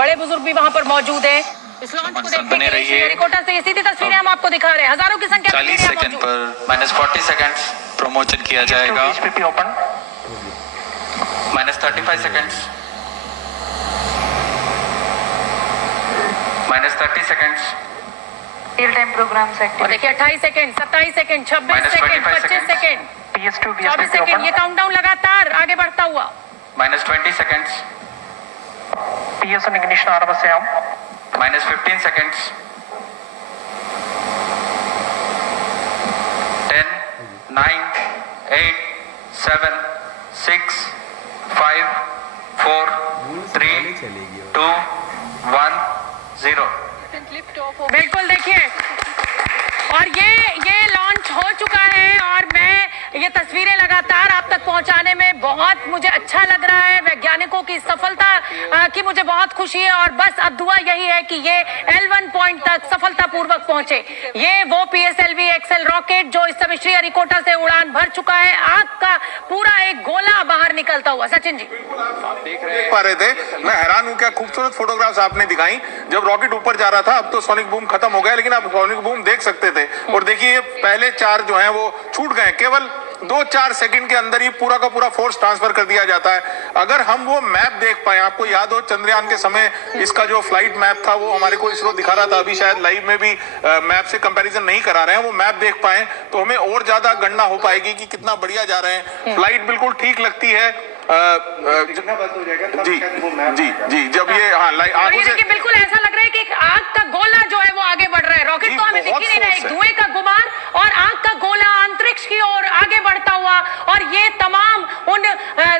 बड़े बुजुर्ग भी वहाँ पर मौजूद है। इस लॉन्च को देखने के लिए श्रीहरिकोटा से ये सीधी तस्वीरें हम आपको दिखा रहे हैं। हजारों की संख्या 40 सेकंड पर -40 सेकंड प्रमोशन किया जाएगा। Open -35 seconds, -30 seconds, real time program set. और देखिए 28 second, 27 second, 26 second, 25 second, PS2 24 second, ये काउंटडाउन लगातार आगे बढ़ता हुआ। -20 सेकंड्स, PS1 इग्निशन आरंभ से हम -15 सेकंड्स, 10, 9, 8, 7, 6, 5, 4, 3, 2, 1, 0। बिल्कुल देखिए, और ये लॉन्च हो चुका है और मैं ये तस्वीरें लगातार आप तक पहुंचाने में बहुत मुझे अच्छा लग रहा है। वैज्ञानिकों की सफलता की मुझे बहुत खुशी है और बस अब दुआ यही है कि ये L1 पॉइंट तक सफलतापूर्वक पहुंचे। ये वो PSLV XL रॉकेट जो इस समय श्रीहरिकोटा से उड़ान भर चुका है, आग का पूरा एक गोला बाहर निकलता हुआ। सचिन जी देख पा रहे थे, मैं हैरान हूं, क्या खूबसूरत फोटोग्राफ्स आपने दिखाई जब रॉकेट ऊपर जा रहा था। अब तो सोनिक बूम खत्म हो गया, लेकिन आप सोनिक बूम देख सकते थे। और देखिए पहले 4 जो हैं वो छूट गए, केवल 2-4 सेकंड के अंदर ही पूरा का पूरा फोर्स ट्रांसफर कर दिया जाता है। अगर हम वो मैप देख पाए, आपको याद हो चंद्रयान के समय इसका जो फ्लाइट मैप था वो हमारे को इसरो दिखा रहा था, अभी शायद लाइव में भी मैप से कंपैरिजन नहीं करा रहे हैं, वो मैप देख पाए तो हमें और ज्यादा गणना हो पाएगी कि कितना बढ़िया जा रहे हैं। फ्लाइट बिल्कुल ठीक लगती है। जी जी जी, जब ये आंखों से बिल्कुल ऐसा लग रहा है कि एक आग का गोला जो है वो आगे बढ़ रहा है। रॉकेट तो हमें दिख ही नहीं रहा है, एक धुएं का गुबार और आग का गोला अंतरिक्ष की ओर आगे बढ़ता हुआ। और ये तमाम उन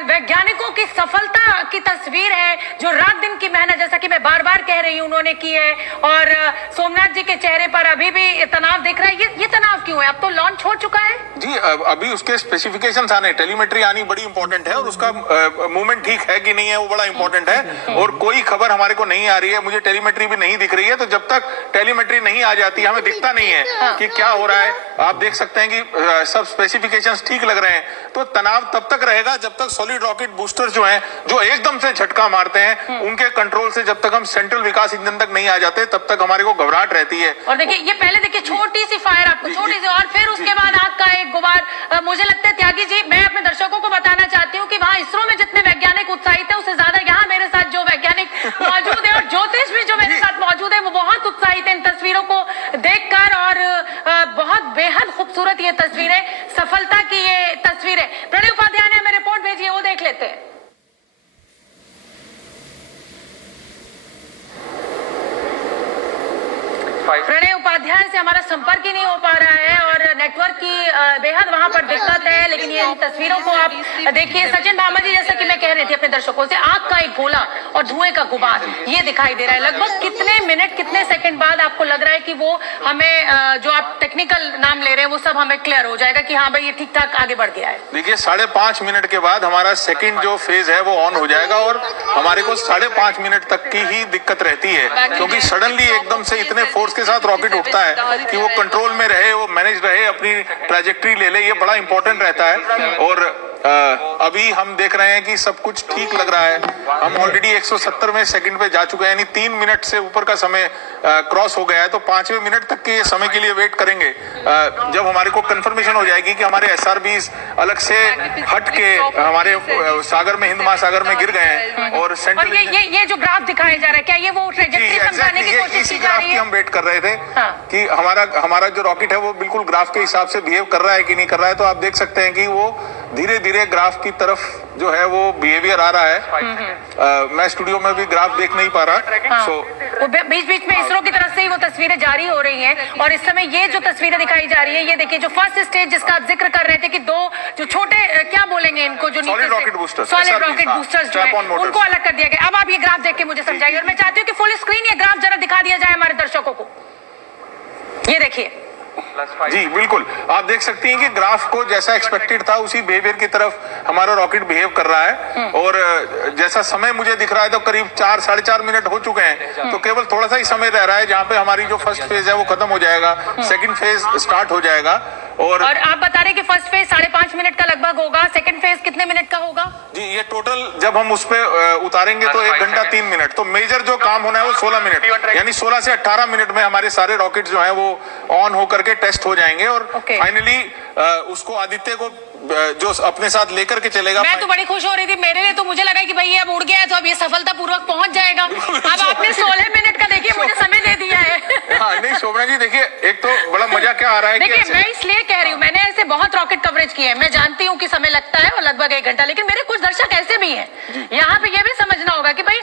वैज्ञानिकों की सफलता की तस्वीर है जो रात दिन की मेहनत, जैसा कि मैं बार बार कह रही हूं, उन्होंने की है। और सोमनाथ जी के चेहरे पर अभी भी तनाव दिख रहा है। ये तनाव क्यों है? अब तो लॉन्च हो चुका है जी। अभी उसके स्पेसिफिकेशंस आने, टेलीमेट्री आनी बड़ी इंपॉर्टेंट है और उसका मूवमेंट ठीक है कि नहीं है वो बड़ा इंपॉर्टेंट है। और कोई खबर हमारे को नहीं आ रही है, मुझे टेलीमेट्री भी नहीं दिख रही है। तो जब तक टेलीमेट्री नहीं आ जाती, हमें दिखता नहीं है कि क्या हो रहा है। आप देख सकते हैं कि सब स्पेसिफिकेशंस ठीक लग रहे हैं। तो तनाव तब तक रहेगा जब तक सॉलिड रॉकेट बूस्टर जो हैं, जो एकदम से झटका मारते हैं, उनके कंट्रोल से जब तक हम सेंट्रल विकास इंजन तक नहीं आ जाते, तब तक हमारे को घबराहट रहती है। और देखिए ये पहले देखिए छोटी सी फायर, आपको छोटी सी, और फिर उसके बाद आग का एक गुबार। मुझे लगता है त्यागी जी, मैं अपने दर्शकों को बताना चाहती हूँ कि वहाँ इसरो में जितने वैज्ञानिक उत्साहित है उससे ज्यादा यहाँ मेरे साथ जो वैज्ञानिक मौजूद है और ज्योतिष भी जो मेरे साथ मौजूद है वो बहुत उत्साहित है इन तस्वीरों को देखकर। और बहुत बेहद खूबसूरत ये तस्वीरें, सफलता की ये तस्वीरें। प्रणय उपाध्याय ने हमें रिपोर्ट भेजी है, वो देख लेते हैं। प्रणय उपाध्याय से हमारा संपर्क ही नहीं हो पा रहा है और नेटवर्क की बेहद वहां पर दिक्कत है। लेकिन ये इन तस्वीरों को आप देखिए। सचिन भामा जी, जैसा कि मैं कह रही थी अपने दर्शकों से, आग का एक गोला और धुएं का गुबार ये दिखाई दे रहा है। लगभग कितने मिनट, कितने सेकंड बाद आपको लग रहा है कि वो हमें, जो आप टेक्निकल नाम ले रहे हैं, वो सब हमें क्लियर हो जाएगा कि हाँ भाई ये ठीक ठाक आगे बढ़ गया है? देखिए 5.5 मिनट के बाद हमारा सेकंड जो फेज है वो ऑन हो जाएगा और हमारे को 5.5 मिनट तक की ही दिक्कत रहती है, क्योंकि सडनली एकदम से इतने फोर्स के साथ रॉकेट उठता है कि वो कंट्रोल में रहे, वो मैनेज रहे, अपनी ट्रैजेक्टरी ले ले, ये बड़ा इंपॉर्टेंट रहता है। और अभी हम देख रहे हैं कि सब कुछ ठीक लग रहा है। हम ऑलरेडी 170वें सेकंड पे जा चुके हैं, यानी 3 मिनट से ऊपर का समय क्रॉस हो गया है। तो 5वें मिनट तक के समय के लिए वेट करेंगे जब हमारे को कंफर्मेशन हो जाएगी कि हमारे SRBs अलग से हट के हमारे सागर में, हिंद महासागर में गिर गए हैं। और ये जो ग्राफ दिखाया जा रहा है, क्या ये वो ट्रैजेक्टरी समझाने की कोशिश की जा रही है? हम वेट कर रहे थे कि हमारा जो रॉकेट है वो बिल्कुल ग्राफ के हिसाब से बिहेव कर रहा है कि नहीं कर रहा है। तो आप देख सकते हैं कि वो धीरे धीरे ग्राफ की तरफ जो है वो बिहेवियर आ रहा है। मैं स्टूडियो में भी ग्राफ देख नहीं पा रहा। वो बीच बीच में इसरो की तरफ से ही वो तस्वीरें जारी हो रही हैं। और इस समय ये जो तस्वीरें दिखाई जा रही है, ये देखिए जो फर्स्ट स्टेज जिसका आप जिक्र कर रहे थे कि 2 जो छोटे, क्या बोलेंगे इनको, जो सॉलिड रॉकेट बूस्टर्स जो है उनको अलग कर दिया गया। अब आप ये ग्राफ देख के मुझे समझाइए, और मैं चाहती हूँ कि फुल स्क्रीन ये ग्राफ जरा दिखा दिया जाए हमारे दर्शकों को। ये देखिए जी, बिल्कुल आप देख सकती हैं कि ग्राफ को जैसा एक्सपेक्टेड था उसी बिहेवियर की तरफ हमारा रॉकेट बिहेव कर रहा है। और जैसा समय मुझे दिख रहा है तो करीब 4-4.5 मिनट हो चुके हैं। तो केवल थोड़ा सा ही समय रह रहा है जहाँ पे हमारी जो फर्स्ट फेज है वो खत्म हो जाएगा, सेकंड फेज स्टार्ट हो जाएगा। और आप बता रहे कि फर्स्ट फेज 5.5 मिनट का लगभग होगा, सेकंड फेज कितने मिनट का होगा? जी ये टोटल जब हम उस पे उतारेंगे तो 1 घंटा 3 मिनट, तो मेजर जो काम होना है वो 16 मिनट, यानी 16 से 18 मिनट में हमारे सारे रॉकेट जो है वो ऑन होकर के टेस्ट हो जाएंगे और फाइनली उसको आदित्य को जो अपने साथ लेकर के चलेगा। मैं तो बड़ी खुश हो रही थी, मेरे लिए तो मुझे लगा कि भाई ये अब उड़ गया है तो अब ये सफलतापूर्वक पहुंच जाएगा। अब आपने 16 मिनट का देखिए मुझे समय दे दिया है। हाँ नहीं शोभना जी देखिए, एक तो बड़ा मजा क्या आ रहा है कि देखिए मैं इसलिए कह रही हूँ, मैंने ऐसे बहुत रॉकेट कवरेज किए हैं, मैं जानती हूँ कि समय लगता है और लगभग 1 घंटा, लेकिन मेरे कुछ दर्शक ऐसे भी हैं, यहाँ पे ये भी समझना होगा कि भाई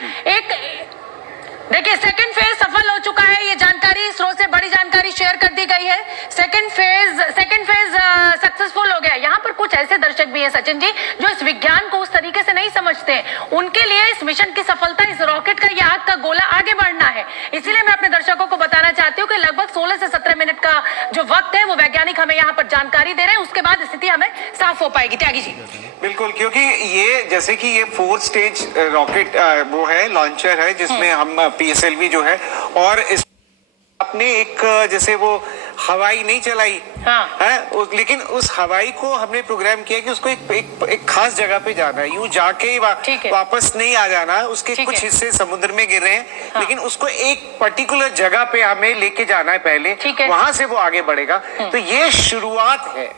देखिए सेकंड फेज सफल हो चुका है, ये जानकारी इसरो से बड़ी जानकारी शेयर कर दी गई है। सेकंड फेज सक्सेसफुल हो गया। यहाँ पर कुछ ऐसे दर्शक भी हैं सचिन जी जो इस विज्ञान को उस तरीके से नहीं समझते हैं, उनके लिए इस मिशन की सफलता, इस रॉकेट का, ये आग का गोला आगे बढ़ना है। इसीलिए मैं अपने दर्शकों को बताना चाहती हूँ कि लगभग 16 से 17 मिनट का जो वक्त है वो वैज्ञानिक हमें यहाँ पर जानकारी दे रहे हैं, उसके बाद स्थिति हमें साफ हो पाएगी। त्यागी जी बिल्कुल, क्योंकि ये जैसे कि ये 4 स्टेज रॉकेट वो है, लॉन्चर है जिसमें हम PSLV जो है, और इस आपने एक जैसे वो हवाई नहीं चलाई है, लेकिन उस हवाई को हमने प्रोग्राम किया कि उसको एक खास जगह पे जाना है, यूं जाके वापस नहीं आ जाना। उसके कुछ हिस्से समुद्र में गिर रहे हैं, लेकिन उसको एक पर्टिकुलर जगह पे हमें लेके जाना है पहले, वहां से वो आगे बढ़ेगा। तो ये शुरुआत है।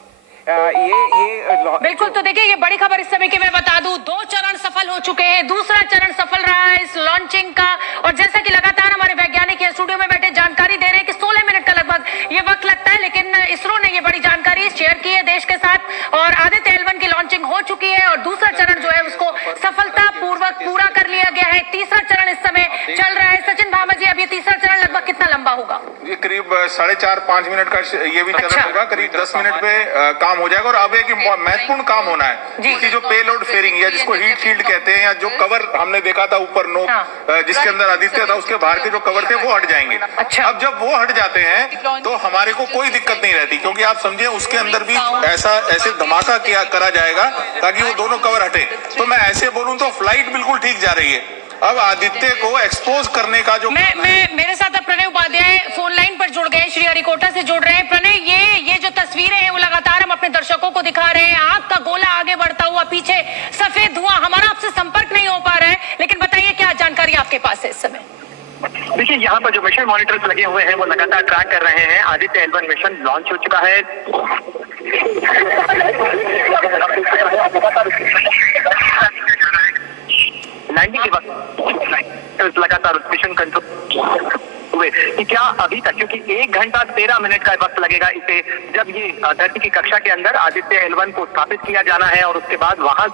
बिल्कुल, तो देखिए ये बड़ी खबर इस समय की मैं बता दूं, 2 चरण सफल हो चुके हैं, दूसरा चरण सफल रहा है इस लॉन्चिंग का, और जैसा कि लगातार हमारे वैज्ञानिक स्टूडियो में बैठे जानकारी दे रहे हैं कि 16 मिनट का लगभग ये वक्त लगता है, लेकिन इसरो ने ये बड़ी जानकारी शेयर की है देश के साथ, और आदित्य L1 की लॉन्चिंग हो चुकी है और दूसरा चरण जो है उसको सफलतापूर्वक पूरा कर लिया गया है। तीसरा चरण इस समय चल रहा है। सचिन भामा जी, अब ये तीसरा चरण लगभग कितना लंबा होगा? ये करीब 4.5-5 मिनट का ये भी चरण होगा, करीब 10 मिनट में काम हो जाएगा। और अब एक महत्वपूर्ण काम होना है, इसकी जो पेलोड फेयरिंग या जिसको हीट शील्ड कहते हैं, या जो कवर हमने देखा था ऊपर नोक जिसके अंदर आदित्य था, उसके बाहर के जो कवर थे वो हट जाएंगे। अब जब वो हट जाते हैं तो हमारे को कोई दिक्कत नहीं रहती, क्योंकि आप समझे उसके अंदर भी ऐसे धमाका करा जाएगा ताकि वो दोनों कवर हटे। तो मैं ऐसे बोलूं तो फ्लाइट बिल्कुल ठीक जा रही है। अब आदित्य को एक्सपोज करने का जो मेरे साथ अब प्रणय उपाध्याय फोन लाइन पर जुड़ गए, श्री हरिकोटा से जुड़ रहे हैं। प्रणय, ये जो तस्वीरें हैं वो लगातार हम अपने दर्शकों को दिखा रहे हैं, आग का गोला आगे बढ़ता हुआ, पीछे सफेद धुआं, हमारा आपसे संपर्क नहीं हो पा रहा है, लेकिन बताइए क्या जानकारी आपके पास है इस समय? देखिए यहाँ पर जो मिशन मॉनिटर्स लगे हुए हैं वो लगातार ट्रैक कर रहे हैं। आदित्य L1 मिशन लॉन्च हो चुका है। लैंडिंग के वक्त लगातार मिशन कंट्रोल हुए कि क्या अभी तक, क्योंकि 1 घंटा 13 मिनट का वक्त लगेगा इसे, जब ये धरती की कक्षा के अंदर आदित्य L1 को स्थापित किया जाना है और उसके बाद वहां